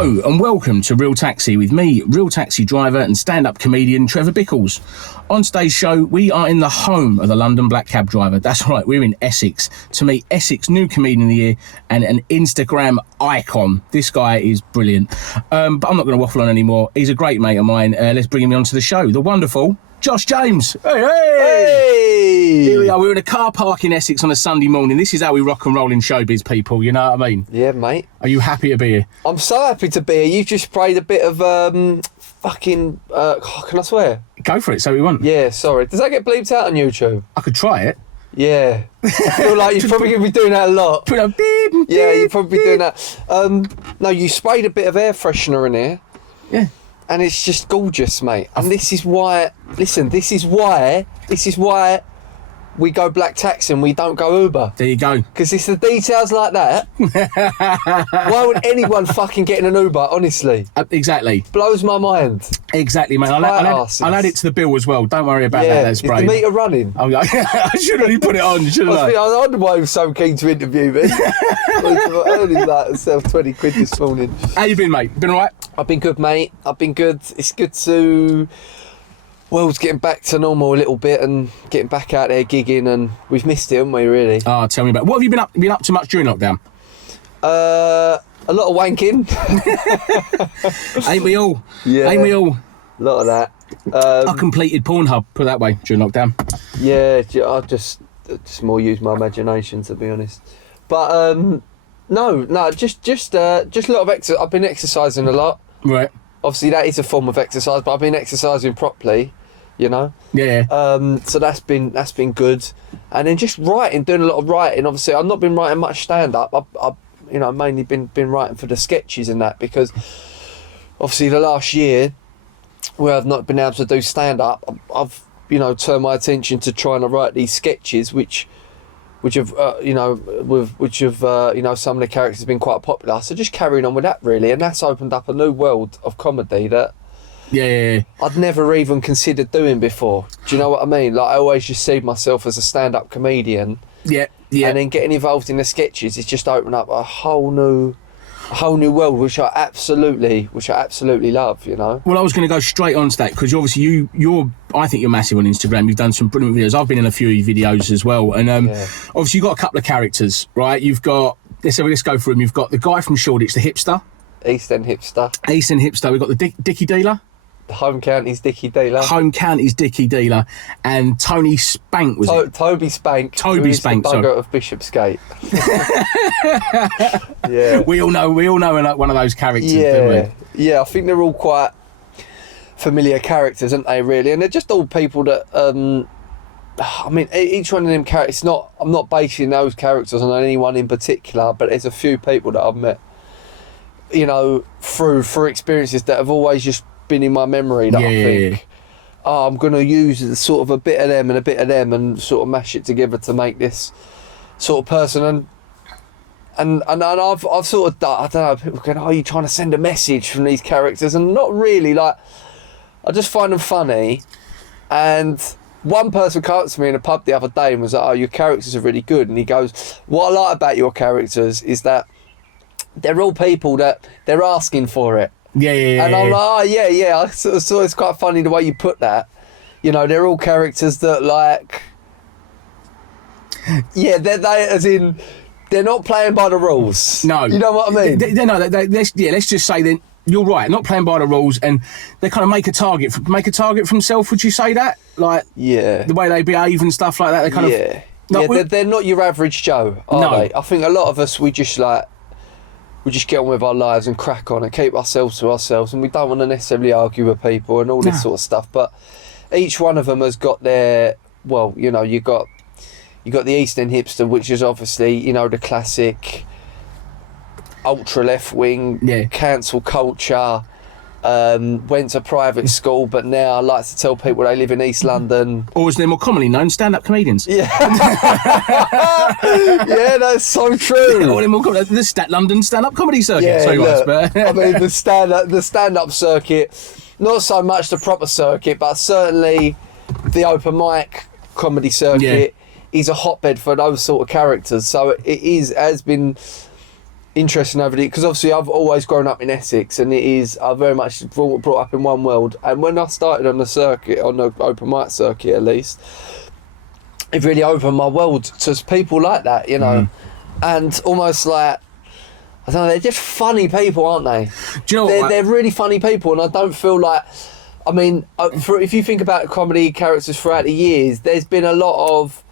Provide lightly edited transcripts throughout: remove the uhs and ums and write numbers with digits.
Hello and welcome to Real Taxi with me, real taxi driver and stand-up comedian Trevor Bickles. On today's show, we are in the home of the London Black Cab Driver. That's right, we're in Essex to meet Essex New Comedian of the Year and an Instagram icon. This guy is brilliant. But I'm not going to waffle on anymore. He's a great mate of mine. Let's bring him onto the show. The wonderful Josh James. Hey! Here we are. We're in a car park in Essex on a Sunday morning. This is how we rock and roll in showbiz, people. You know what I mean? Yeah, mate. Are you happy to be here? I'm so happy to be here. You've just sprayed a bit of can I swear? Go for it. So we want. Yeah, sorry. Does that get bleeped out on YouTube? I could try it. Yeah. I feel like you're probably going to be doing that a lot. Put a beep. Yeah, you're probably doing that. No, you sprayed a bit of air freshener in here. Yeah. And it's just gorgeous, mate. And this is why, listen, this is why we go black taxi and we don't go Uber. There you go. Because it's the details like that. Why would anyone fucking get in an Uber, honestly? Exactly. Blows my mind. Exactly, mate. I'll add it to the bill as well. Don't worry about that. That's is brave. the meter running? Oh, yeah. I should have only put it on, shouldn't I? I wonder why he was so keen to interview me. I earned myself 20 quid this morning. How you been, mate? Been all right? I've been good, mate. I've been good. It's good to... World's getting back to normal a little bit and getting back out there gigging, and we've missed it, haven't we, really? Oh, tell me about it. What have you been up to much during lockdown? A lot of wanking. Ain't we all? Yeah. Ain't we all? A lot of that. I completed Pornhub, put it that way, during lockdown. Yeah, I just more use my imagination, to be honest. But no, just a lot of exercise. I've been exercising a lot. Right. Obviously, that is a form of exercise, but I've been exercising properly. You know. Yeah. So that's been good, and then just writing, doing a lot of writing. Obviously, I've not been writing much stand up. I've mainly been writing for the sketches and that, because obviously the last year where I've not been able to do stand up, I've turned my attention to trying to write these sketches, which have some of the characters have been quite popular. So just carrying on with that, really, and that's opened up a new world of comedy that. Yeah. I'd never even considered doing before. Do you know what I mean? Like, I always just see myself as a stand-up comedian. Yeah. And then getting involved in the sketches is just opening up a whole new world, which I absolutely love. You know. Well, I was going to go straight on to that, because obviously I think you're massive on Instagram. You've done some brilliant videos. I've been in a few videos as well, and obviously you've got a couple of characters, right? You've got let's go through them. You've got the guy from Shoreditch, the hipster. East End hipster. We've got the Dickie dealer. Home Counties Dickie dealer. And Tony Spank was it? Toby Spank. Toby Spank, the bugger of Bishopsgate. Yeah. We all know one of those characters, yeah. don't we? Yeah, I think they're all quite familiar characters, aren't they, really? And they're just all people that each one of them characters, I'm not basing those characters on anyone in particular, but there's a few people that I've met, through experiences that have always just been in my memory that I think, I'm going to use sort of a bit of them and a bit of them and sort of mash it together to make this sort of person. And I've sort of, I don't know, people going, are you trying to send a message from these characters? And not really, like, I just find them funny. And one person came up to me in a pub the other day and was like, oh, your characters are really good. And he goes, what I like about your characters is that they're all people that they're asking for it. Yeah. And I'm like, oh, yeah. I sort of saw it's quite funny the way you put that. They're all characters that, like, they're not playing by the rules. No. You know what I mean? Let's just say then, you're right, not playing by the rules, and they kind of make a target for themselves, would you say that? Like, yeah. The way they behave and stuff like that, they kind of... No, they're not your average Joe, are they? I think a lot of us, we just get on with our lives and crack on and keep ourselves to ourselves, and we don't want to necessarily argue with people and all this sort of stuff. But each one of them has got their, you got the East End hipster, which is obviously, the classic ultra left wing, cancel culture. Went to private school, but now likes to tell people they live in East London. Or as they're more commonly known, stand-up comedians. Yeah. Yeah, that's so true. Or they're more common, the London stand-up comedy circuit. The stand-up circuit, not so much the proper circuit, but certainly the open mic comedy circuit is a hotbed for those sort of characters. So it has been interesting over the, because obviously I've always grown up in Essex, and I'm very much brought up in one world. And when I started on the circuit, on the open mic circuit at least, it really opened my world to people like that, you know, and almost like, I don't know, they're just funny people, aren't they? Do you know they're really funny people, and I don't feel like, I mean, if you think about comedy characters throughout the years, there's been a lot of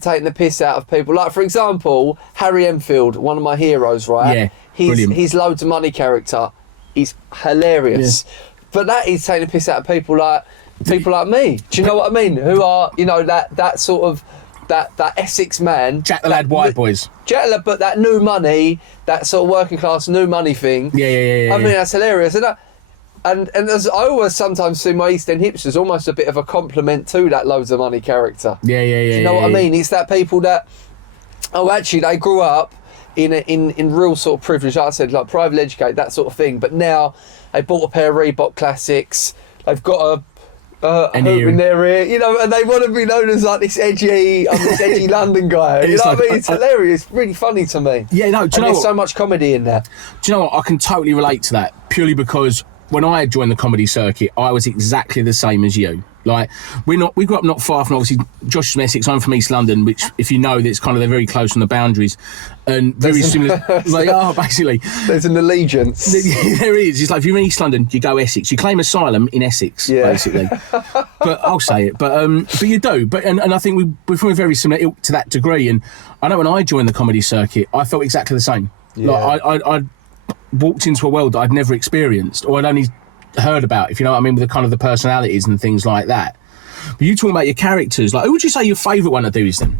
taking the piss out of people. Like, for example, Harry Enfield, one of my heroes, right? Yeah, He's Loads of Money character. He's hilarious. Yeah. But that is taking the piss out of people like me. Do you know what I mean? Who are, you know, that sort of, that Essex man. Jack the Lad White Boys. Jack the Lad, but that new money, that sort of working class new money thing. Yeah. I mean, that's hilarious. And as I always sometimes see my East End hipsters almost a bit of a compliment to that Loads of Money character. Yeah. Do you know what I mean? It's that people that, actually they grew up in real sort of privilege, like I said, like privately educated, that sort of thing. But now they bought a pair of Reebok Classics. They've got a hoop in their ear, you know, and they want to be known as like this edgy London guy. You know what I mean? It's hilarious. It's really funny to me. Yeah, no. Do you know there's so much comedy in there. Do you know what? I can totally relate to that, purely because when I joined the comedy circuit, I was exactly the same as you. Like, we grew up not far from, obviously, Josh is from Essex, I'm from East London, which, if you know, it's kind of, they're very close on the boundaries, and very similar, basically. There's an allegiance. There is. It's like, if you're in East London, you go Essex. You claim asylum in Essex, basically. But I'll say it. But you do. And I think we're from a very similar ilk to that degree. And I know when I joined the comedy circuit, I felt exactly the same. Yeah. Like, I walked into a world that I'd never experienced, or I'd only heard about, if you know what I mean, with the kind of the personalities and things like that. But you talking about your characters, like, who would you say your favourite one to do is then?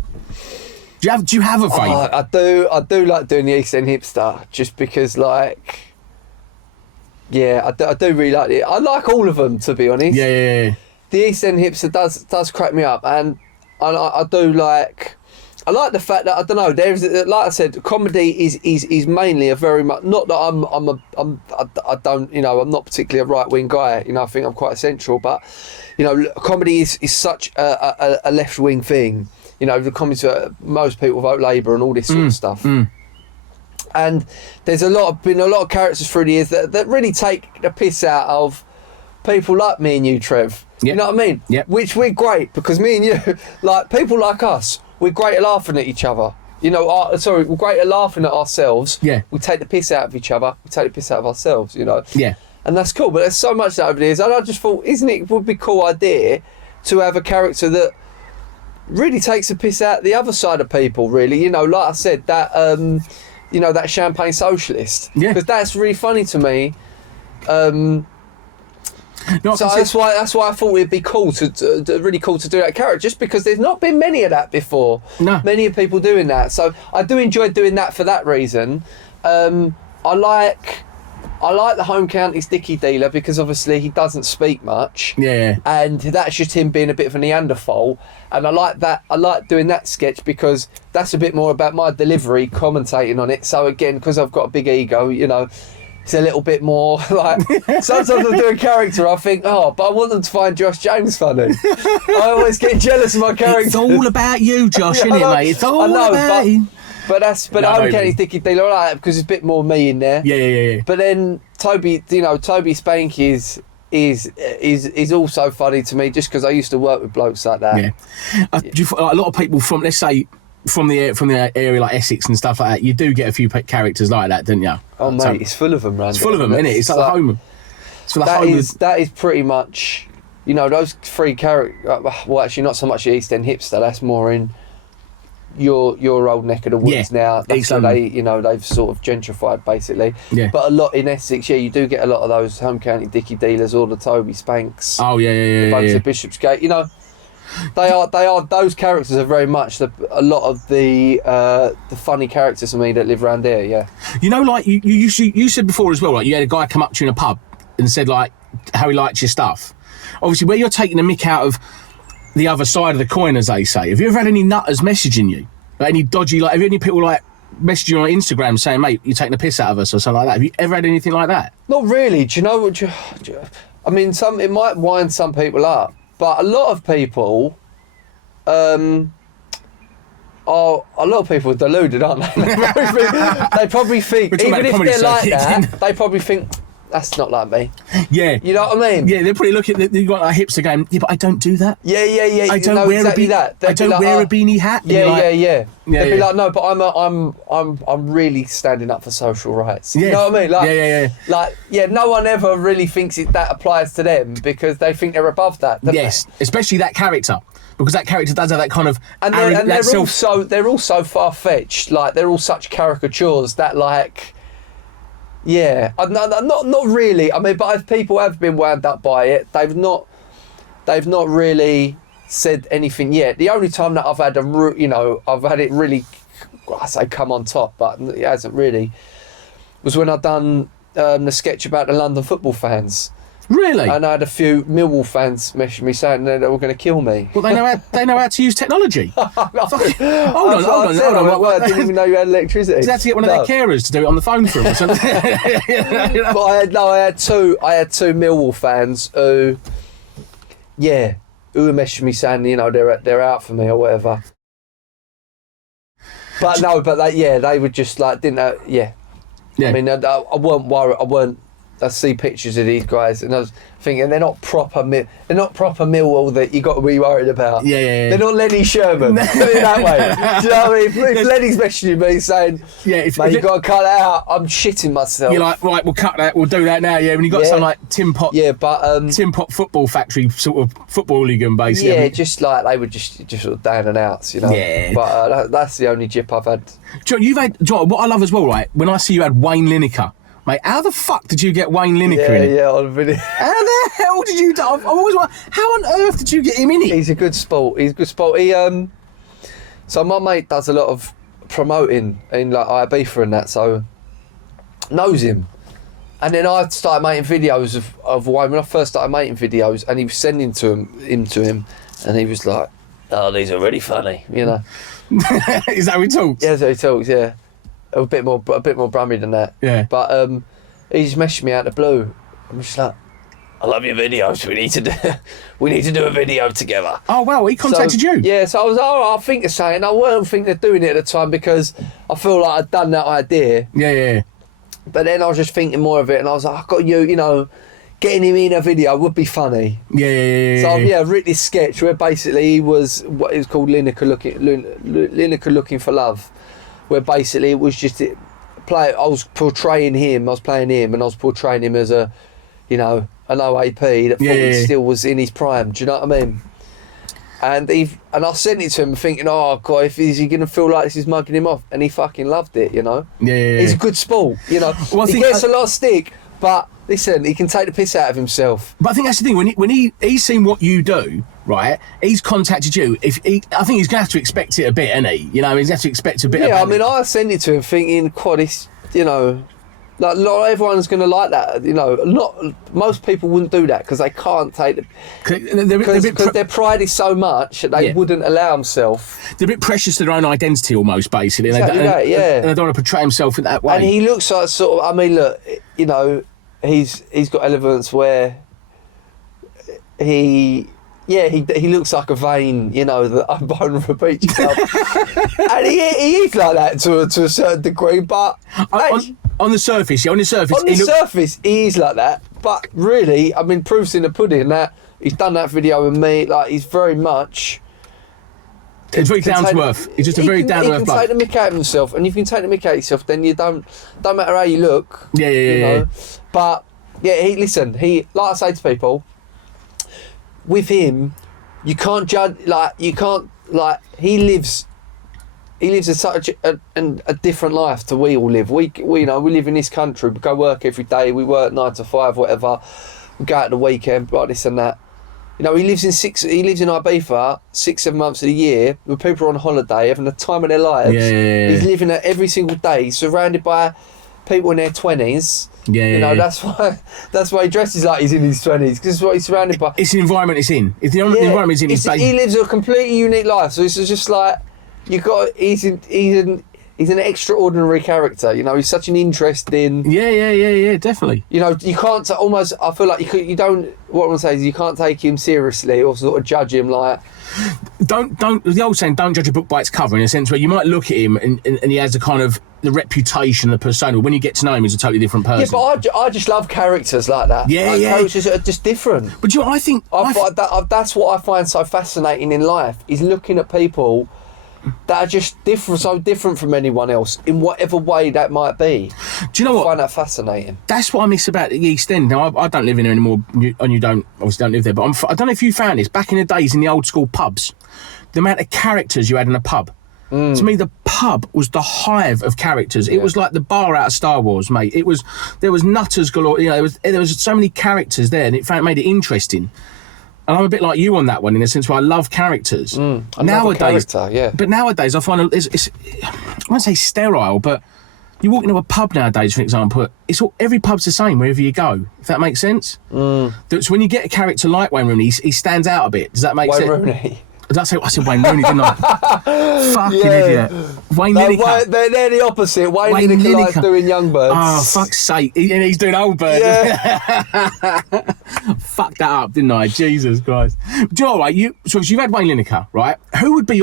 Do you have a favourite? I do like doing the East End hipster, just because, like, I do really like it. I like all of them, to be honest. Yeah. The East End hipster does crack me up, and I do like. I like the fact that, I don't know, there's, like I said, comedy is mainly a very much, not that I don't, you know, I'm not particularly a right-wing guy, you know, I think I'm quite central, but, you know, comedy is such a left-wing thing, you know, the comedy, most people vote Labour and all this sort of stuff. And there's been a lot of characters through the years that really take the piss out of people like me and you, Trev. Yep. You know what I mean? Yep. Which we're great, because me and you, like, people like us, we're great at laughing at each other. You know, we're great at laughing at ourselves. Yeah. We take the piss out of each other. We take the piss out of ourselves, you know. Yeah. And that's cool. But there's so much that over the years. And I just thought, it would be a cool idea to have a character that really takes the piss out the other side of people, really. You know, like I said, that, you know, that champagne socialist. Yeah. Because that's really funny to me. No, so that's why I thought it'd be cool really cool to do that character, just because there's not been many of that before. No. Many of people doing that. So I do enjoy doing that for that reason. I like the Home Counties Dickie dealer, because obviously he doesn't speak much. Yeah. And that's just him being a bit of a Neanderthal. And I like that. I like doing that sketch because that's a bit more about my delivery, commentating on it. So again, because I've got a big ego, you know, it's a little bit more like, sometimes I do a character, I think, but I want them to find Josh James funny. I always get jealous of my character. It's all about you, Josh, isn't it, mate? It's all about you. But Home Counties Dickie dealer, I like that because there's a bit more me in there. Yeah. But then Toby Spank is also funny to me, just because I used to work with blokes like that. Yeah. A lot of people from, let's say, from the area like Essex and stuff like that, you do get a few characters like that, don't you? Oh, mate, it's full of them, man. It's full of them, isn't it? It's like the home. It's for the home. That is pretty much, you know, those three characters. Well, actually, not so much the East End hipster. That's more in your old neck of the woods now. That's where they've sort of gentrified, basically. Yeah. But a lot in Essex, you do get a lot of those Home County Dickie dealers, or the Toby Spanks. Oh yeah. The Bugs of Bishopsgate, you know. They are. Those characters are very much a lot of the funny characters for me that live around here. Yeah. You know, like you said before as well. Like, you had a guy come up to you in a pub and said like how he likes your stuff. Obviously, where you're taking the mick out of the other side of the coin, as they say. Have you ever had any nutters messaging you? Like any dodgy? Like, have you any people like messaging you on Instagram saying, "Mate, you're taking the piss out of us" or something like that? Have you ever had anything like that? Not really. Do you know what? I mean, it might wind some people up. But a lot of people, I Oh, a lot of people are deluded, aren't they? They probably think, even if they're like that, they probably think, that's not like me. Yeah. You know what I mean? Yeah, they're probably looking at, you've got a hipster going, yeah, but I don't do that. Yeah. I don't know wear exactly a that. I don't wear a beanie hat. Yeah. They'd be yeah. like, no, but I'm really standing up for social rights. Yeah. You know what I mean? Like, Yeah. Like, no one ever really thinks that applies to them because they think they're above that. Yes, especially that character. Because that character does have that kind of and they're all so far fetched. Like they're all such caricatures that like, not really. I mean, but if people have been wound up by it, they've not really said anything yet. The only time that I've had I've had it really, I say come on top, but it hasn't really, was when I've done the sketch about the London football fans. Really? And I had a few Millwall fans messaging me saying they were going to kill me. Well, they know how to use technology. Hold on. I didn't even know you had electricity. Did you have to get one of their carers to do it on the phone for them or something? But I had two Millwall fans who were messaging me saying, they're out for me or whatever. But they were just like, didn't know, yeah. I mean, I weren't worried, I see pictures of these guys, and I was thinking they're not proper Millwall that you got to be worried about. Yeah. They're not Lenny Sherman. Put it that way. Do you know what I mean? If Lenny's messaging me saying, "Mate, you got to cut it out," I'm shitting myself. You're like, right, we'll cut that. We'll do that now. Yeah, when you got some like Tim Pot. Yeah, but Tim Pot Football Factory sort of football hooligan basically. Yeah, just like they were just sort of down and outs, Yeah. But that's the only jip I've had. John, what I love as well, right? When I see you had Wayne Lineker. Mate, how the fuck did you get Wayne Lineker in it? Yeah, on video. How the hell did you... I've always wondered, how on earth did you get him in it? He's a good sport. He, so my mate does a lot of promoting in like Ibiza and that, so knows him. And then I started making videos of Wayne. When I first started making videos, and he was sending him to him, and he was like, "Oh, these are really funny," Is that how he talks? Yeah, that's how he talks. Yeah. A bit more brummy than that. Yeah. But he just messaged me out of the blue. I'm just like, I love your videos. We need to do a video together. Oh wow, he contacted you. Yeah. So I was, I think of saying, I weren't thinking of doing it at the time because I feel like I'd done that idea. Yeah. But then I was just thinking more of it, and I was like, I got you. Getting him in a video would be funny. Yeah. So I've written this sketch where basically he was what it was called Lineker looking for love. Where basically it was just I was portraying him, I was playing him, and I was portraying him as an OAP that thought he still was in his prime. Do you know what I mean? And I sent it to him thinking, oh God, is he going to feel like this is mugging him off? And he fucking loved it, Yeah. He's a good sport, Well, he gets a lot of stick, but listen, he can take the piss out of himself. But I think that's the thing, when he's seen what you do, right, he's contacted you. I think he's going to have to expect it a bit, isn't he? He's going to have to expect a bit. Yeah, I mean, I sent it to him thinking, God, it's, like not everyone's going to like that. Not most people wouldn't do that because they can't take it. Because their pride is so much that they wouldn't allow themselves. They're a bit precious to their own identity, almost, basically. Exactly and they don't want to portray himself in that way. And he looks like sort of. I mean, look, he's got elements where he looks like a vein, that I'm bone of a beach club. And he is like that to a certain degree, but on the surface, he is like that. But really, I mean, proof's in the pudding that he's done that video with me. Like he's very much. It's very down to earth. He's just a very down to earth bloke. He can take the mick out of himself, and if you can take the mick out of yourself, then you don't matter how you look. Yeah. But he like I say to people, with him, you can't judge. He lives such a different life to we all live. We live in this country. We go work every day. We work 9 to 5, whatever. We go out at the weekend, like this and that. He lives in Ibiza 6-7 months of the year, where people are on holiday, having the time of their lives. Yeah. He's living it every single day. He's surrounded by people in their 20s. Yeah. That's why he dresses like he's in his 20s, because it's what he's surrounded by. It's the environment it's in. It's the environment it's in. He lives a completely unique life, so it's just like he's he's an extraordinary character. You know, he's such an interesting. Yeah, definitely. You know, you can't almost. I feel like you don't. What I want to say is you can't take him seriously or sort of judge him like. Don't. The old saying, "Don't judge a book by its cover," in a sense where you might look at him and he has the kind of the reputation, the persona. But when you get to know him, he's a totally different person. Yeah, but I just love characters like that. Yeah, like, yeah. Characters that are just different. But you know, I think That's what I find so fascinating in life is looking at people that are just different, so different from anyone else in whatever way that might be. Do you know what? I find that fascinating. That's what I miss about the East End. Now, I don't live in there anymore, and you don't obviously don't live there. But I don't know if you found this back in the days in the old school pubs, the amount of characters you had in a pub. To me, the pub was the hive of characters. It was like the bar out of Star Wars, mate. There was nutters galore. You know, there was so many characters there, and it made it interesting. And I'm a bit like you on that one in the sense where I love characters. Nowadays, but nowadays I find it's I won't say sterile, but you walk into a pub nowadays, for example, every pub's the same wherever you go. If that makes sense. So when you get a character like Wayne Rooney, he stands out a bit. Does that make sense? Wayne Rooney. I said Wayne Rooney, didn't I? Fucking idiot. Wayne Lineker. They're the opposite. Wayne Lineker likes doing Young Birds. Oh, fuck's sake. And he's doing Old Birds. Yeah. Fucked that up, didn't I? Jesus Christ. Do you know what, so you've had Wayne Lineker, right? Who would be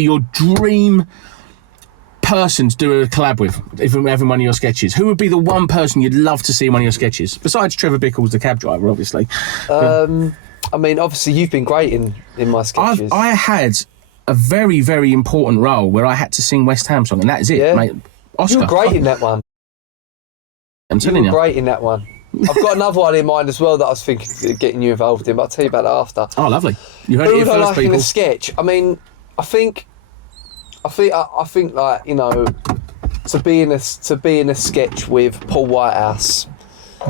your dream person to do a collab with if we're having one of your sketches? Who would be the one person you'd love to see in one of your sketches? Besides Trevor Bickles, the cab driver, obviously. I mean, obviously, you've been great in my sketches. I had a very, very important role where I had to sing West Ham song, and that is it, mate. Oscar. You were great in that one. I'm telling you. Great in that one. I've got another one in mind as well that I was thinking of getting you involved in, but I'll tell you about that after. Oh, lovely. You heard Who it here would I first, like people. in a sketch? I mean, I think like, you know, to be in a sketch with Paul Whitehouse.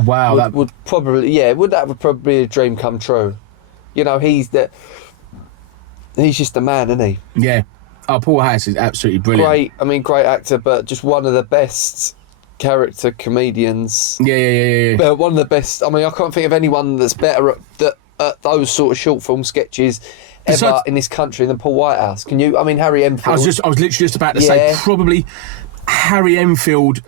Wow, would probably be a dream come true. You know, he's just a man, isn't he? Yeah. Oh, Paul Whitehouse is absolutely brilliant. Great actor, but just one of the best character comedians. Yeah. But one of the best. I mean, I can't think of anyone that's better at those sort of short film sketches ever in this country than Paul Whitehouse. Can you? I mean, Harry Enfield. I was literally just about to say probably Harry Enfield,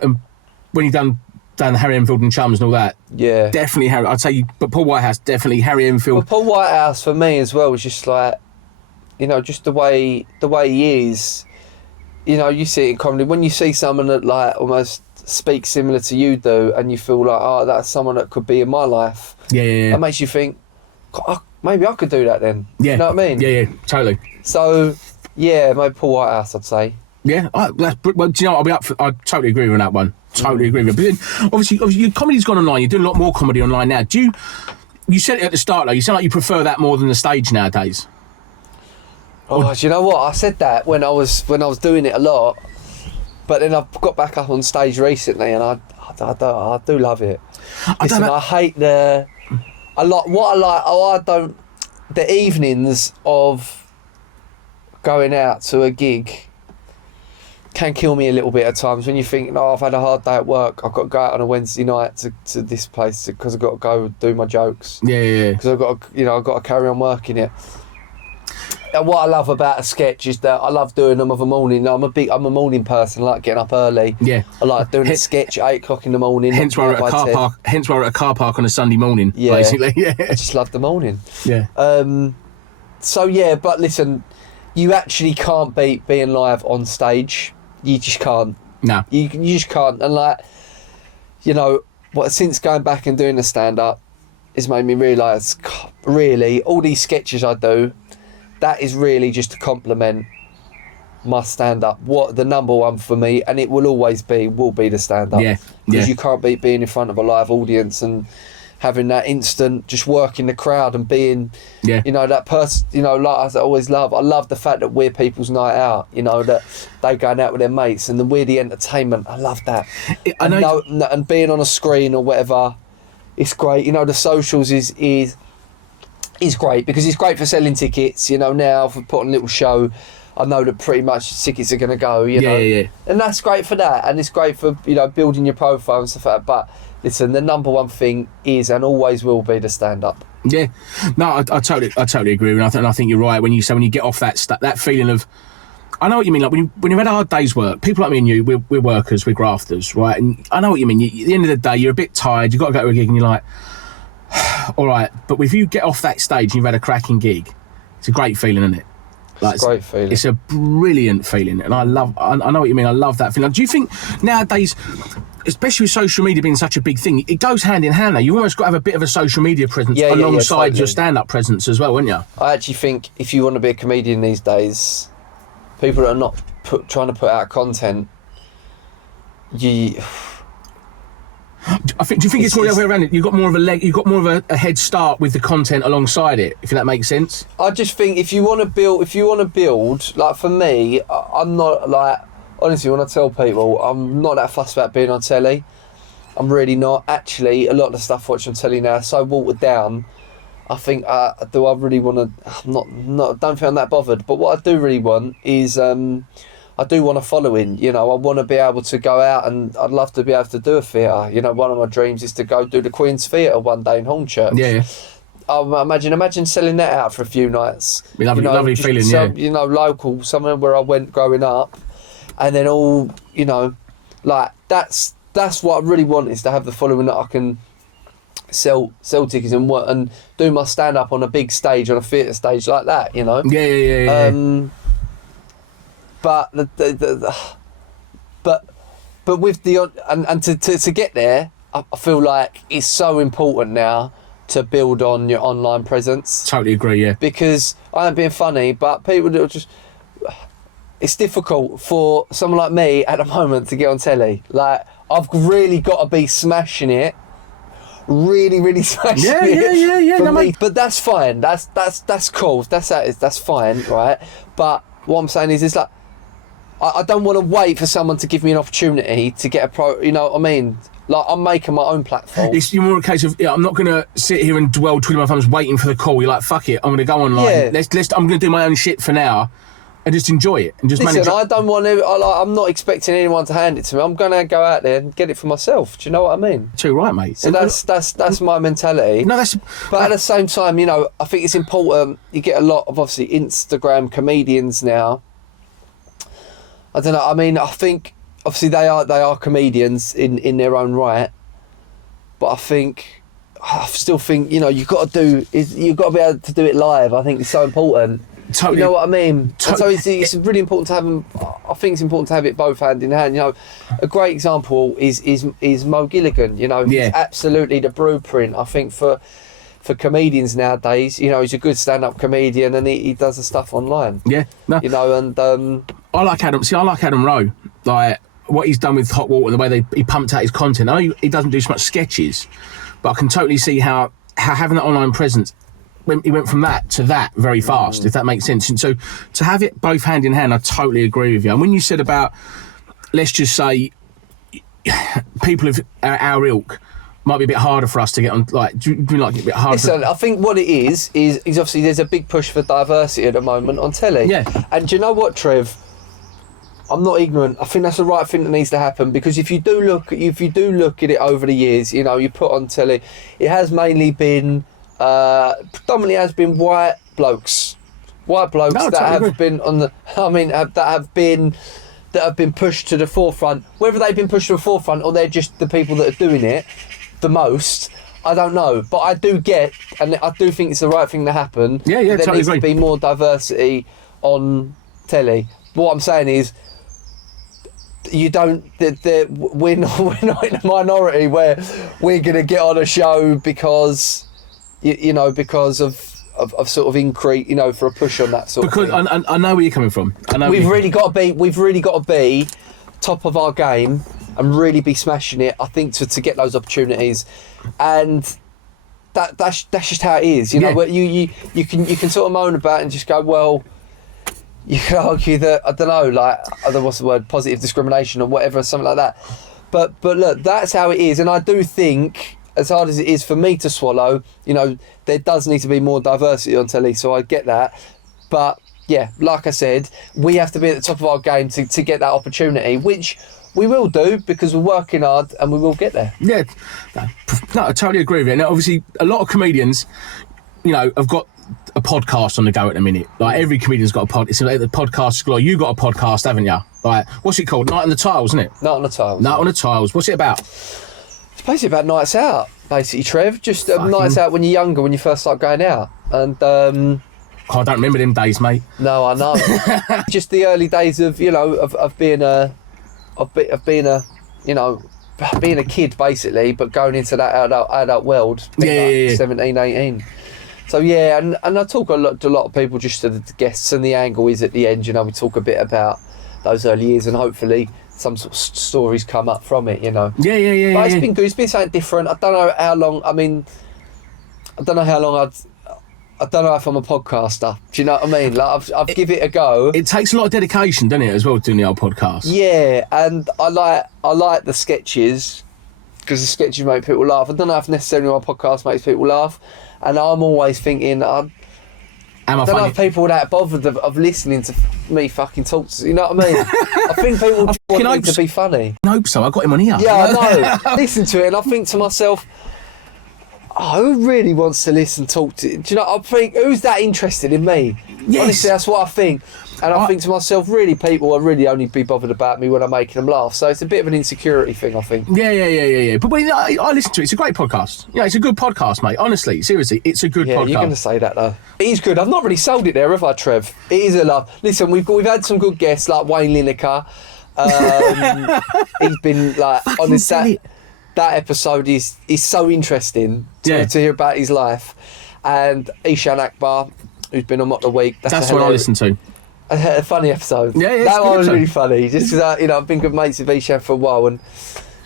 when he done Harry Enfield and Chums and all that. Yeah. Definitely Harry. I'd say, but Paul Whitehouse, definitely Harry Enfield. Well, Paul Whitehouse for me as well was just like, you know, just the way he is. You know, you see it in comedy when you see someone that like almost speaks similar to you do, and you feel like, oh, that's someone that could be in my life. Yeah. That makes you think, oh, maybe I could do that then. Yeah. You know what I mean? Yeah, totally. So, yeah, maybe Paul Whitehouse, I'd say. Yeah, well, do you know, I totally agree with that one. Totally agree with it. But then, obviously, your comedy's gone online. You're doing a lot more comedy online now. You said it at the start, though. You sound like you prefer that more than the stage nowadays. Oh, do you know what? I said that when I was doing it a lot, but then I've got back up on stage recently, and I do love it. I hate the evenings of going out to a gig can kill me a little bit at times when you think, no, I've had a hard day at work, I've got to go out on a Wednesday night to this place because I've got to go do my jokes. Yeah. Because I've got to carry on working it. And what I love about a sketch is that I love doing them of a morning. I'm a morning person. I like getting up early. Yeah. I like doing a sketch at 8 o'clock in the morning. Hence why we're at a car park on a Sunday morning, basically. Yeah. I just love the morning. Yeah. But listen, you actually can't beat being live on stage. You just can't. No. You just can't. And like, you know, since going back and doing the stand-up, it's made me realise, really, all these sketches I do, that is really just to complement my stand-up. What the number one for me, and it will always be the stand-up. Yeah. Because you can't beat being in front of a live audience and having that instant, just working the crowd and being, you know, that person, you know, like I always love. I love the fact that we're people's night out, you know, that they going out with their mates and then we're the entertainment. I love that. And being on a screen or whatever, it's great. You know, the socials is great because it's great for selling tickets, you know, now for putting a little show. I know that pretty much tickets are going to go, you know. Yeah. And that's great for that. And it's great for, you know, building your profile and stuff like that. But listen, the number one thing is and always will be the stand-up. Yeah. No, I totally agree. And I think you're right when you get off that feeling of, I know what you mean. Like when you've had a hard day's work, people like me and you, we're workers, we're grafters, right? And I know what you mean. At the end of the day, you're a bit tired. You've got to go to a gig, and you're like, all right. But if you get off that stage and you've had a cracking gig, it's a great feeling, isn't it? Like, It's a great feeling. It's a brilliant feeling, and I know what you mean. I love that feeling. Do you think nowadays, especially with social media being such a big thing, it goes hand in hand now? You almost got to have a bit of a social media presence alongside totally. your stand-up presence as well, wouldn't you? I actually think if you want to be a comedian these days, people that are not trying to put out content, Do you think it's more the other way around? You've got more of a leg. You've got more of a head start with the content alongside it. If that makes sense. I just think if you want to build, like for me, I'm not like, honestly, when I tell people, I'm not that fussed about being on telly. I'm really not. Actually, a lot of the stuff I watch on telly now is so watered down. I think, do I really want to? I don't think I'm that bothered. But what I do really want is, I do want a following. You know, I want to be able to go out, and I'd love to be able to do a theatre. You know, one of my dreams is to go do the Queen's Theatre one day in Hornchurch. Yeah. Imagine selling that out for a few nights. Lovely feeling, yeah. You know, local, somewhere where I went growing up, and then all, you know, like that's what I really want, is to have the following that I can sell tickets and do my stand up on a big stage, on a theatre stage like that. You know. Yeah. But but with the and to get there, I feel like it's so important now to build on your online presence. Totally agree. Yeah. Because I ain't being funny, but people that are just, it's difficult for someone like me at the moment to get on telly. Like, I've really got to be smashing it. Really smashing it. Yeah. For me. But that's fine. That's cool. That's fine, right? But what I'm saying is, it's like, I don't want to wait for someone to give me an opportunity to get a pro. You know what I mean? Like, I'm making my own platform. It's more a case of, I'm not going to sit here and dwell twiddling my thumbs waiting for the call. You're like, fuck it, I'm going to go online. Yeah. I'm going to do my own shit for now and just enjoy it and just manage it. I don't want to. I'm not expecting anyone to hand it to me. I'm going to go out there and get it for myself. Do you know what I mean? Too right, mate. So that's my mentality. No, But at the same time, you know, I think it's important. You get a lot of, obviously, Instagram comedians now. I don't know. I mean, I think obviously they are comedians in their own right, but I still think, you know, you've got to be able to do it live. I think it's so important. Totally. You know what I mean? So it's really important to have them. I think it's important to have it both hand in hand. You know, a great example is Mo Gilligan. You know, he's absolutely the blueprint, I think, for comedians nowadays. You know, he's a good stand-up comedian, and he does the stuff online. Yeah, no. You know, and I like Adam Rowe. Like, what he's done with Hot Water, the way he pumped out his content. I know he doesn't do so much sketches, but I can totally see how having that online presence, he went from that to that very fast, if that makes sense. And so to have it both hand in hand, I totally agree with you. And when you said about, let's just say, people of our ilk might be a bit harder for us to get on, like, do you like it a bit harder? Listen, I think what it is obviously there's a big push for diversity at the moment on telly. Yeah. And do you know what, Trev? I'm not ignorant. I think that's the right thing that needs to happen, because if you do look at it over the years, you know, you put on telly, it has mainly been predominantly has been white blokes that have been on the. I mean, that have been pushed to the forefront. Whether they've been pushed to the forefront or they're just the people that are doing it the most, I don't know. But I do get, and I do think it's the right thing to happen. Yeah, there totally needs agree. to be more diversity on telly. What I'm saying is, we're not in a minority where we're going to get on a show because because of sort of increase, you know, for a push on that sort of thing. Because I know where you're coming from. We've really got to be top of our game and really be smashing it, I think, to get those opportunities. And that's just how it is, you know. But you can sort of moan about it and just go, well, you can argue that, I don't know, like, what's the word, positive discrimination or whatever, something like that. But look, that's how it is. And I do think, as hard as it is for me to swallow, you know, there does need to be more diversity on telly, so I get that. But yeah, like I said, we have to be at the top of our game to get that opportunity, which we will do, because we're working hard and we will get there. Yeah, no, I totally agree with you. Now, obviously, a lot of comedians, you know, have got a podcast on the go at the minute. Like every comedian's got a pod. It's like the podcast glory. You got a podcast, haven't you? Like, what's it called? Night on the Tiles, isn't it? Night on the Tiles. Night on the Tiles. What's it about? It's basically about nights out, basically, Trev. Just nights out when you're younger, when you first start going out. And I don't remember them days, mate. no, I know. Just the early days of, you know, of being a kid, basically, but going into that adult world. Yeah. 17, 18. So yeah, and I talk to a lot of people, just to the guests, and the angle is at the end, you know, we talk a bit about those early years, and hopefully some sort of stories come up from it, you know. Yeah. But it's been good. It's been something different. I don't know how long. I mean, I don't know how long I don't know if I'm a podcaster. Do you know what I mean? Like I've give it a go. It takes a lot of dedication, doesn't it, as well, doing the old podcast? Yeah, and I like the sketches, because the sketches make people laugh. I don't know if necessarily my podcast makes people laugh, and I'm always thinking, I don't know if people are that bothered of listening to me fucking talk. You know what I mean? I think people just want me to be funny. I hope so. I got him on here. Yeah, I know. Listen to it, and I think to myself, who really wants to talk to? Do you know? I think, who's that interested in me? Yes. Honestly, that's what I think. And I think to myself, really, people will really only be bothered about me when I'm making them laugh. So it's a bit of an insecurity thing, I think. Yeah. But when I listen to it, it's a great podcast. Yeah, it's a good podcast, mate. Honestly, seriously, it's a good podcast. You're going to say that, though. It is good. I've not really sold it there, have I, Trev? It is a laugh. Listen, we've had some good guests, like Wayne Lineker. He's been, like, honest. That episode is so interesting to hear about his life. And Ishan Akbar, who's been on Mock the Week. That's what I listen to. A funny episode. Yeah, that one was really funny. Just because I've been good mates with Ishan for a while, and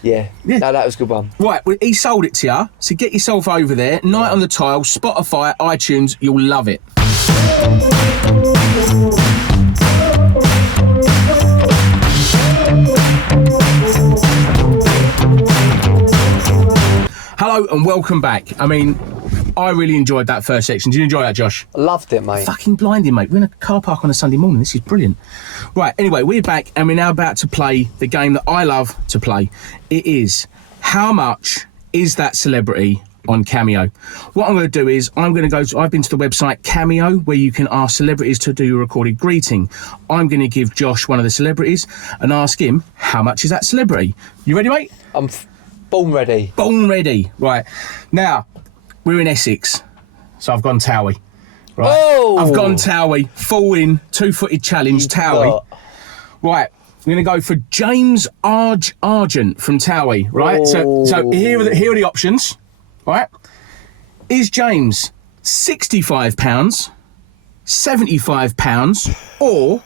no, that was a good one. Right, well, he sold it to you, so get yourself over there. Night on the Tile, Spotify, iTunes, you'll love it. Hello and welcome back. I mean, I really enjoyed that first section. Did you enjoy that, Josh? I loved it, mate. Fucking blinding, mate. We're in a car park on a Sunday morning. This is brilliant. Right, anyway, we're back and we're now about to play the game that I love to play. It is, how much is that celebrity on Cameo? What I'm going to do is, I've been to the website Cameo, where you can ask celebrities to do a recorded greeting. I'm going to give Josh one of the celebrities and ask him, how much is that celebrity? You ready, mate? I'm born ready. Born ready. Right. Now, we're in Essex, so I've gone Towie. Right. Oh! I've gone Towie. Full in, two-footed challenge, Towie. Right. We're going to go for James Argent from Towie. Right. Oh. So here are the options. Right. Is James £65, £75, or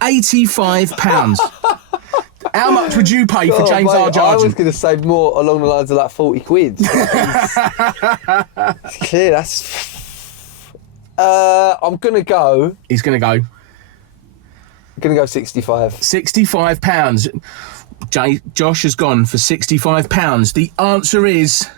£85? How much would you pay for James Argent? I was going to say more along the lines of like 40 quid. It's clear, that's... I'm going to go... He's going to go... I'm going to go 65. £65. Josh has gone for £65. The answer is...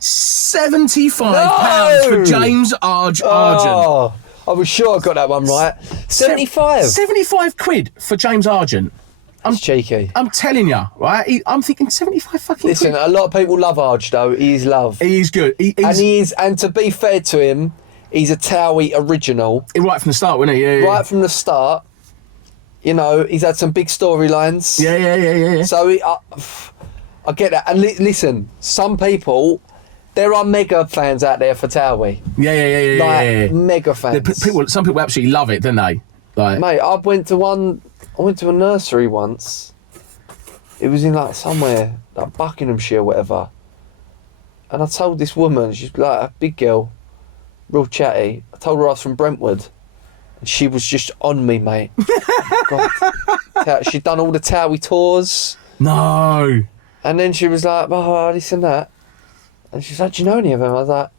£75 for James Argent. Oh, I was sure I got that one right. 75. 75 quid for James Argent. It's cheeky. I'm telling you, right? I'm thinking 75 fucking Listen, quid. a lot of people love Arj, though. He is loved. He is good. And to be fair to him, he's a Towie original. Right from the start, wasn't he? Yeah. Right from the start. You know, he's had some big storylines. Yeah. So I get that. And listen, some people... There are mega fans out there for Towie. Yeah. Mega fans. Some people absolutely love it, don't they? Like, mate, I went to a nursery once. It was in like somewhere, like Buckinghamshire or whatever. And I told this woman, she's like a big girl, real chatty. I told her I was from Brentwood. And she was just on me, mate. God. She'd done all the Towie tours. No. And then she was like, oh, this and that. And she's like, do you know any of them? I was like,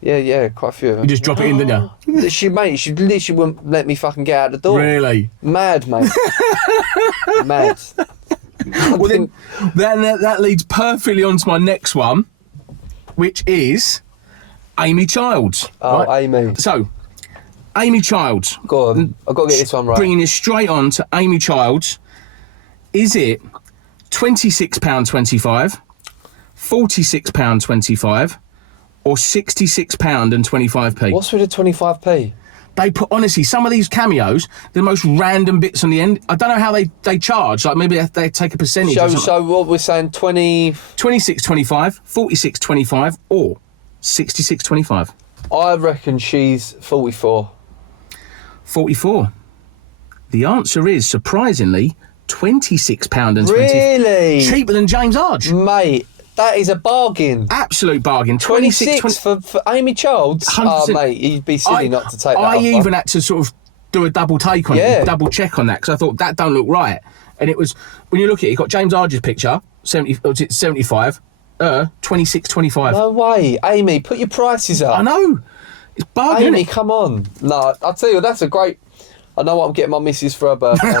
yeah, quite a few of them. You just drop it in, didn't you? She literally wouldn't let me fucking get out the door. Really? Mad, mate. Mad. Well, then that leads perfectly on to my next one, which is Amy Childs. Oh, right? Amy. So, Amy Childs. Go on. I've got to get this one right. Bringing you straight on to Amy Childs. Is it £26.25, £46.25, or £66.25p. What's with the 25p? They put, honestly, some of these cameos, the most random bits on the end. I don't know how they charge. Like maybe they take a percentage. So what we're saying, 20... 26.25, 46.25, or 66.25. I reckon she's 44. 44. The answer is, surprisingly, £26.20. Really? Cheaper than James Arge. Mate, that is a bargain. Absolute bargain. 26 for Amy Childs? 100%. Oh, mate, you'd be silly not to take that I offer. even had to sort of do a double take on it, double check on that, because I thought that don't look right. And it was, when you look at it, you got James Arge's picture, 75, 26.25. No way. Amy, put your prices up. I know. It's bargain. Amy, come on. No, I'll tell you, that's a great... I know what I'm getting my missus for her birthday.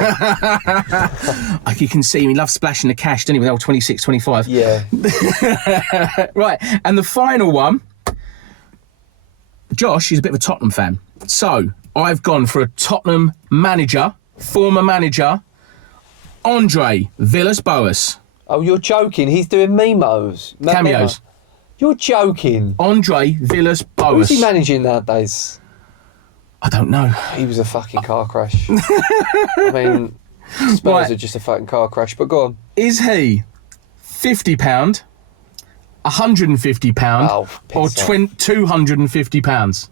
Like you can see, he loves splashing the cash, doesn't he, with old 26.25. Yeah. Right, and the final one, Josh is a bit of a Tottenham fan. So, I've gone for a Tottenham manager, former manager, Andre Villas-Boas. Oh, you're joking. He's doing Memos. Cameos. You're joking. Andre Villas-Boas. Who's he managing nowadays? I don't know. He was a fucking car crash. I mean, Spurs Right. are just a fucking car crash, but go on. Is he £50, £150, Oh, or piss off. £250?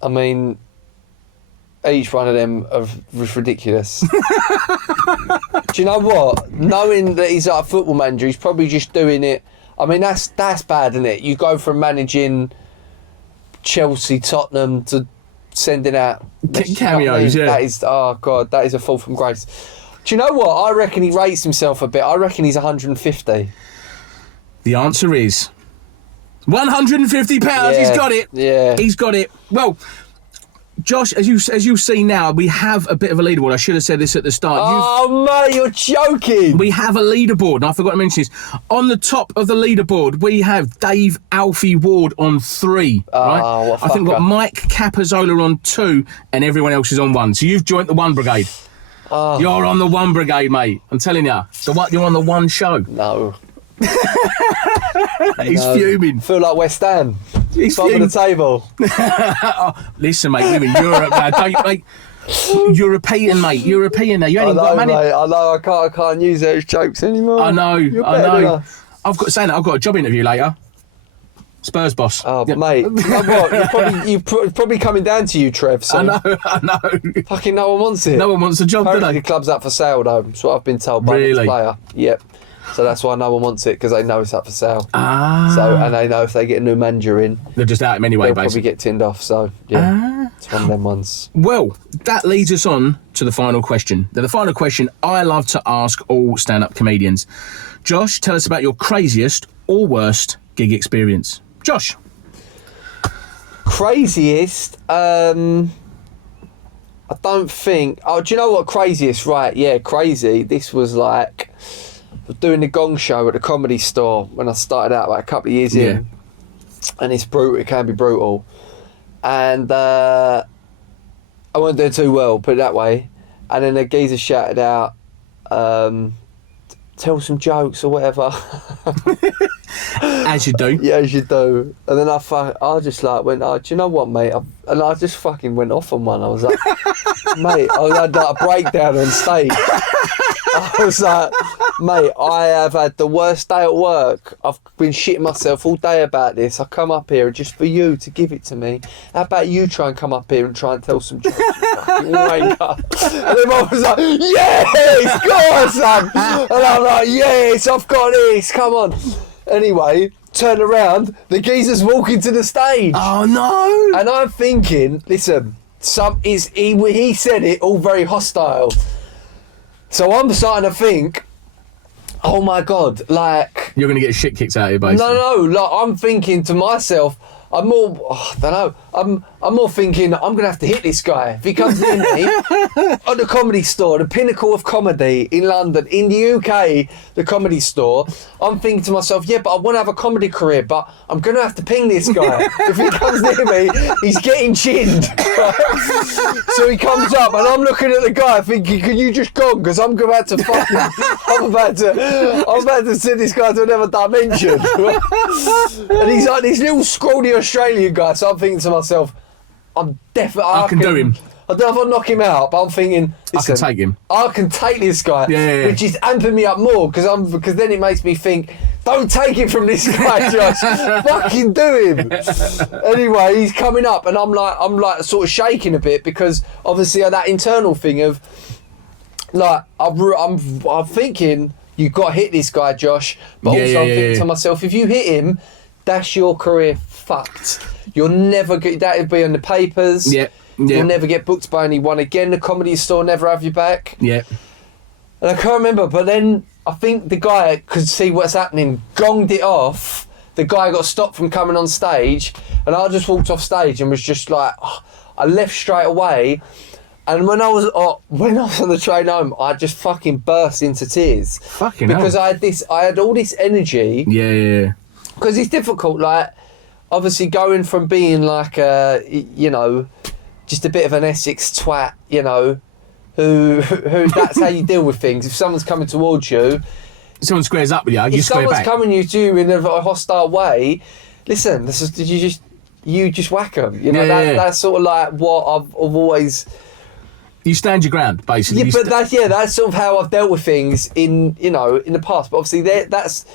I mean, each one of them was ridiculous. Do you know what? Knowing that he's like a football manager, he's probably just doing it. I mean, that's bad, isn't it? You go from managing Chelsea, Tottenham to sending out Cameos, yeah. That is, oh God, that is a fall from grace. Do you know what? I reckon he rates himself a bit. I reckon he's 150. The answer is £150. Yeah, He's got it. yeah. He's got it. Well, Josh, as you see now, we have a bit of a leaderboard. I should have said this at the start. Oh, mate, you're joking. We have a leaderboard, and I forgot to mention this. On the top of the leaderboard, we have Dave Alfie Ward on 3. Right? what a I think we've got fucker. Mike Capozola on 2, and everyone else is on 1. So you've joined the 1 brigade. You're on the 1 brigade, mate. I'm telling you. You're on the 1 show. No. He's fuming. Feel like West Ham. He's Top of fuming. the table. Listen, mate, you're in Europe now. Don't you, mate? European, mate. European now. You ain't I even know, got money. mate. I know. I can't use those jokes anymore. I know. You're I better than know. us. I've got a job interview later. Spurs boss. Oh, Yeah. mate. You know what? You're probably coming down to you, Trev. So I know. fucking no one wants it. No one wants a job, do Apparently they? the club's up for sale, though. That's what I've been told by the Really? player. Yep. So that's why no one wants it, because they know it's up for sale. Ah. So, and they know if they get a new manager in, They're just out him anyway, they'll probably basically. get tinned off. So, yeah. It's one of them ones. Well, that leads us on to the final question. Now, the final question I love to ask all stand-up comedians. Josh, tell us about your craziest or worst gig experience. Josh. Craziest, I don't think. Oh, do you know what craziest? Right, yeah, crazy. This was like doing the Gong Show at the Comedy Store when I started out, like a couple of years in, and it's brutal. It can be brutal, and I wasn't doing too well, put it that way. And then the geezer shouted out, "Tell some jokes or whatever." As you do. Yeah, as you do. And then I just like went, oh, do you know what, mate? And I just fucking went off on one. I was like, mate, I had like a breakdown on stage. I was like, mate, I have had the worst day at work. I've been shitting myself all day about this. I come up here just for you to give it to me. How about you try and come up here and try and tell some jokes, you fucking wanker? And then I was like, yes, go on, son. And I'm like, yes, I've got this, come on. Anyway, turn around, the geezer's walking to the stage. Oh, no. And I'm thinking, listen, he said it all very hostile. So I'm starting to think, oh my God, like... You're going to get shit kicked out of you, basically. No, like I'm thinking to myself, I don't know, I'm more thinking I'm gonna have to hit this guy if he comes near me at the Comedy Store, the pinnacle of comedy in London, in the UK, the Comedy Store. I'm thinking to myself, yeah, but I want to have a comedy career, but I'm gonna have to ping this guy. If he comes near me, he's getting chinned. So he comes up, and I'm looking at the guy thinking, can you just go? Because I'm about to send this guy to another dimension. And he's like this little scrawny Australian guy. So I'm thinking to myself, I'm definitely I can do him. I don't know if I'll knock him out, but I'm thinking, listen, I can take him. I can take this guy, Yeah. which is amping me up more because then it makes me think, don't take it from this guy, Josh. Fucking do him. Anyway, he's coming up, and I'm like sort of shaking a bit because obviously that internal thing of like I'm thinking you've got to hit this guy, Josh, but also I'm thinking to myself, if you hit him, that's your career fucked. You'll never get that'll be on the papers. Yeah. You'll never get booked by anyone again. The Comedy Store never have you back. Yeah. And I can't remember, but then I think the guy could see what's happening, gonged it off. The guy got stopped from coming on stage, and I just walked off stage and was just like, I left straight away. And when I was on the train home, I just fucking burst into tears. Fucking because hell. I had all this energy. Yeah. Because it's difficult, like, obviously going from being like just a bit of an Essex twat, who that's how you deal with things. If someone's coming towards you, someone squares up with you, you square back. If someone's coming to you in a hostile way, listen, you just whack them. That's sort of like what I've always. You stand your ground, basically. Yeah, but that's sort of how I've dealt with things in the past. But obviously that's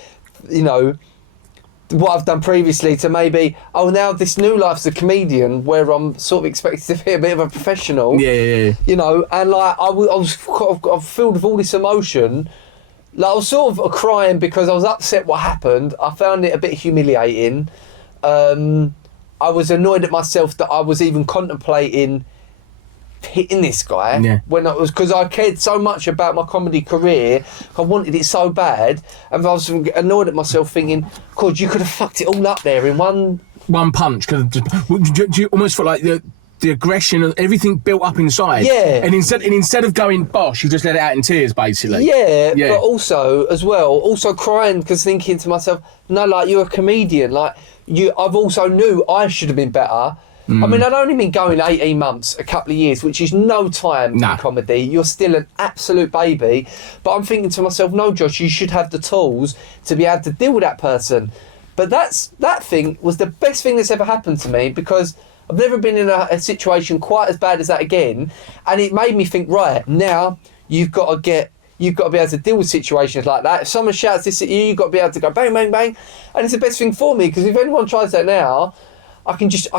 what I've done previously to maybe, now this new life's a comedian where I'm sort of expected to be a bit of a professional. Yeah. And like I was filled with all this emotion. Like I was sort of crying because I was upset what happened. I found it a bit humiliating. I was annoyed at myself that I was even contemplating hitting this guy when I was, because I cared so much about my comedy career. I wanted it so bad, and I was annoyed at myself thinking, God, you could have fucked it all up there in one punch. Do you almost feel like the aggression and everything built up inside? Yeah. And instead of going bosh, you just let it out in tears, basically. Yeah. But also crying because thinking to myself, no, like, you're a comedian, like I've also knew I should have been better. I mean, I'd only been going 18 months, a couple of years, which is no time in comedy. You're still an absolute baby. But I'm thinking to myself, no, Josh, you should have the tools to be able to deal with that person. But that thing was the best thing that's ever happened to me, because I've never been in a situation quite as bad as that again. And it made me think, right, now you've got to be able to deal with situations like that. If someone shouts this at you, you've got to be able to go bang, bang, bang. And it's the best thing for me, because if anyone tries that now, I can just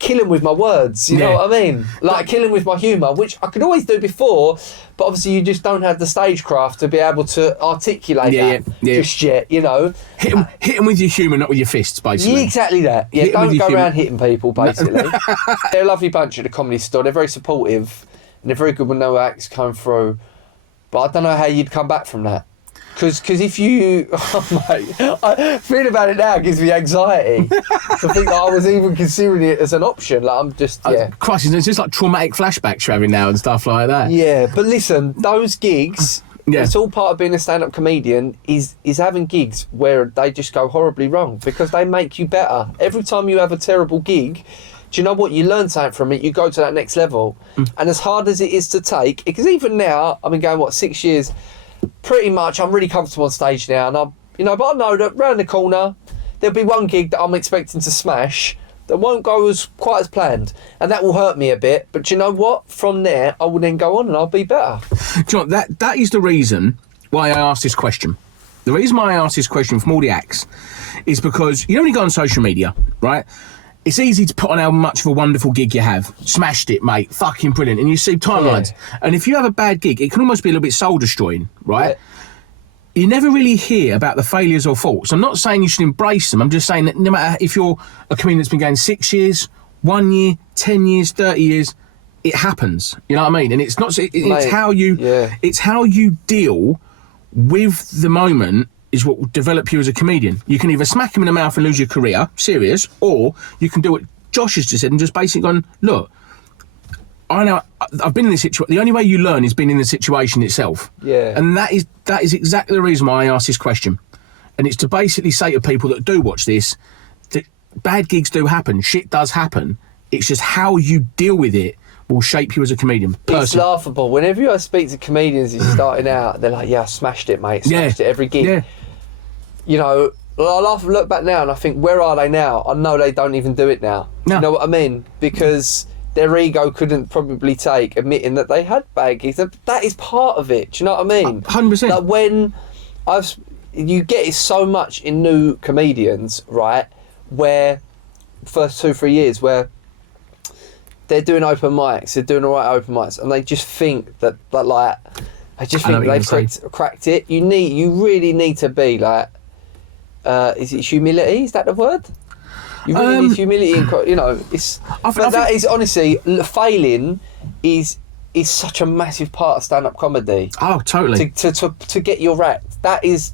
kill him with my words, you know what I mean? Like, kill him with my humour, which I could always do before, but obviously you just don't have the stagecraft to be able to articulate that just yet, Hit him with your humour, not with your fists, basically. Yeah, exactly that. Yeah, don't go around hitting people, basically. They're a lovely bunch at the Comedy Store. They're very supportive, and they're very good when no acts come through. But I don't know how you'd come back from that. Because if you... thinking about it now gives me anxiety. To think that I was even considering it as an option. Like, I'm just, Christ, it's just like traumatic flashbacks you're having now and stuff like that. Yeah, but listen, those gigs... It's all part of being a stand-up comedian, is having gigs where they just go horribly wrong, because they make you better. Every time you have a terrible gig, do you know what? You learn something from it, you go to that next level. And as hard as it is to take, because even now, I've been going, 6 years... Pretty much, I'm really comfortable on stage now, and but I know that round the corner there'll be one gig that I'm expecting to smash that won't go quite as planned, and that will hurt me a bit. But do you know what? From there, I will then go on and I'll be better. Do you know, that is the reason why I asked this question. The reason why I asked this question from all the acts is because you only go on social media, right? It's easy to put on how much of a wonderful gig you have. Smashed it, mate. Fucking brilliant. And you see timelines. Yeah. And if you have a bad gig, it can almost be a little bit soul-destroying, right? Yeah. You never really hear about the failures or faults. I'm not saying you should embrace them. I'm just saying that no matter if you're a comedian that's been going 6 years, 1 year, 10 years, 30 years, it happens. You know what I mean? And it's not... It's how you... Yeah. It's how you deal with the moment is what will develop you as a comedian. You can either smack him in the mouth and lose your career, serious, or you can do it Josh has just said, and just basically gone, look, I know I've been in this situation. The only way you learn is being in the situation itself. Yeah. And that is exactly the reason why I asked this question. And it's to basically say to people that do watch this that bad gigs do happen, shit does happen. It's just how you deal with it will shape you as a comedian. It's laughable. Whenever I speak to comedians who's starting out, they're like, yeah, I smashed it, mate. Smashed it every gig. Yeah. You know, I look back now and I think, where are they now? I know they don't even do it now. No. You know what I mean? Because their ego couldn't probably take admitting that they had bad gigs. That is part of it. Do you know what I mean? 100%. Like when you get it so much in new comedians, right? Where first 2-3 years where they're doing open mics, they're doing all right open mics, and they just think that like they just think they've cracked it. You really need to be like, is it humility? Is that the word? You really need humility, you know. That is honestly, failing is such a massive part of stand-up comedy. Oh, totally. To get your act, that is,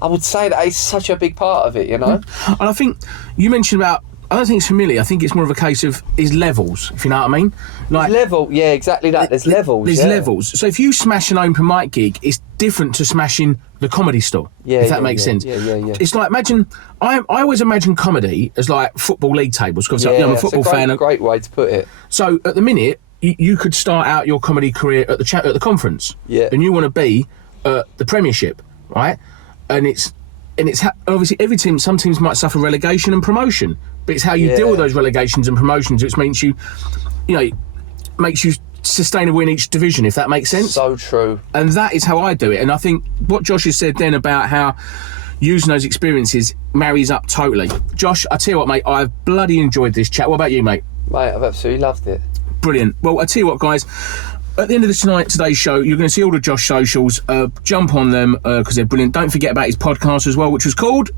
I would say that is such a big part of it, you know. And I think you mentioned about, I don't think it's humility. I think it's more of a case of levels, if you know what I mean. Like yeah, exactly that. There's levels. There's levels. So if you smash an open mic gig, it's different to smashing the Comedy Store. Yeah, if that makes sense. Yeah. It's like, imagine, I always imagine comedy as like football league tables, because I'm a football fan. Great way to put it. So at the minute, you could start out your comedy career at the conference. Yeah. And you want to be at the Premiership, right? And it's obviously every team. Some teams might suffer relegation and promotion, but it's how you deal with those relegations and promotions which means makes you sustainable in each division, if that makes sense. So true. And that is how I do it. And I think what Josh has said then about how using those experiences marries up totally. Josh, I tell you what, mate, I've bloody enjoyed this chat. What about you, mate? Mate, I've absolutely loved it. Brilliant. Well, I tell you what, guys. At the end of today's show, you're going to see all the Josh socials. Jump on them because they're brilliant. Don't forget about his podcast as well, which was called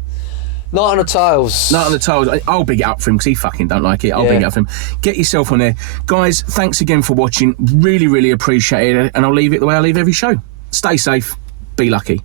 Night on the Tiles. Night on the Tiles. I'll big it up for him because he fucking don't like it. I'll big it up for him. Get yourself on there. Guys, thanks again for watching. Really, really appreciate it. And I'll leave it the way I leave every show. Stay safe. Be lucky.